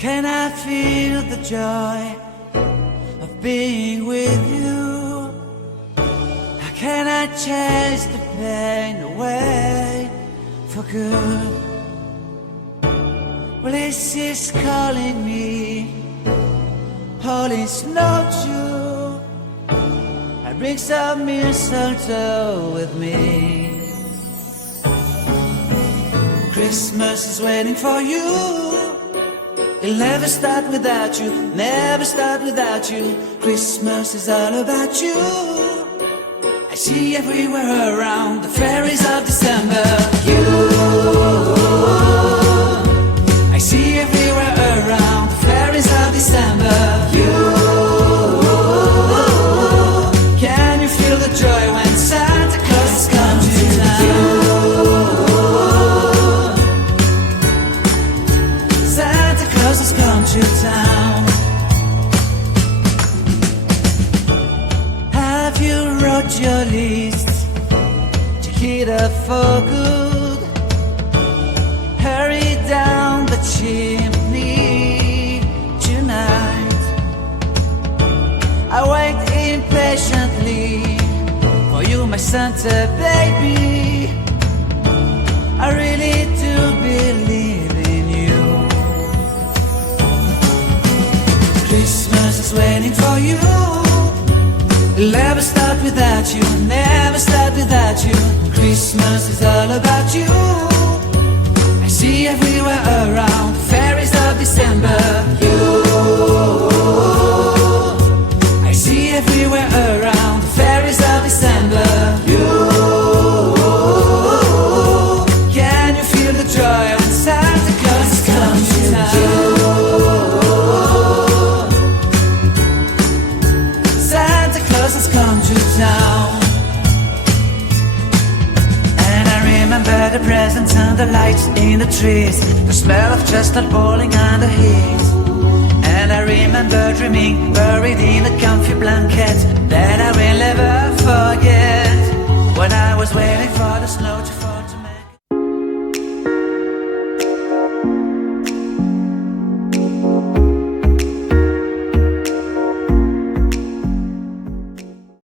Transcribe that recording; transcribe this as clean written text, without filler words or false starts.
can I feel the joy of being with you? How can I chase the pain away for good? Well, this is calling me, all is not true. I bring some mistletoe with me. Christmas is waiting for you. It'll never start without you, never start without you. Christmas is all about you. I see everywhere around the fairies of December. You, I see everywhere around the fairies of December. You, can you feel the joy when Santa Claus comes to town? Santa Claus has come to town. Have you wrote your list to hit up for good? Hurry down the chimney tonight. I wait impatiently for you, my Santa baby. I really do believe in you. Christmas is waiting for you. It'll never start without you, never start without you. Christmas is all about you. I see everywhere around the fairies of December. You, I see everywhere around the fairies of December. You, can you feel the joy when Santa Claus has come to town? Santa Claus has come to town. And I remember the presents and the lights in the trees, the smell of chestnut boiling on the heat. And I remember dreaming, buried in a comfy blanket, that I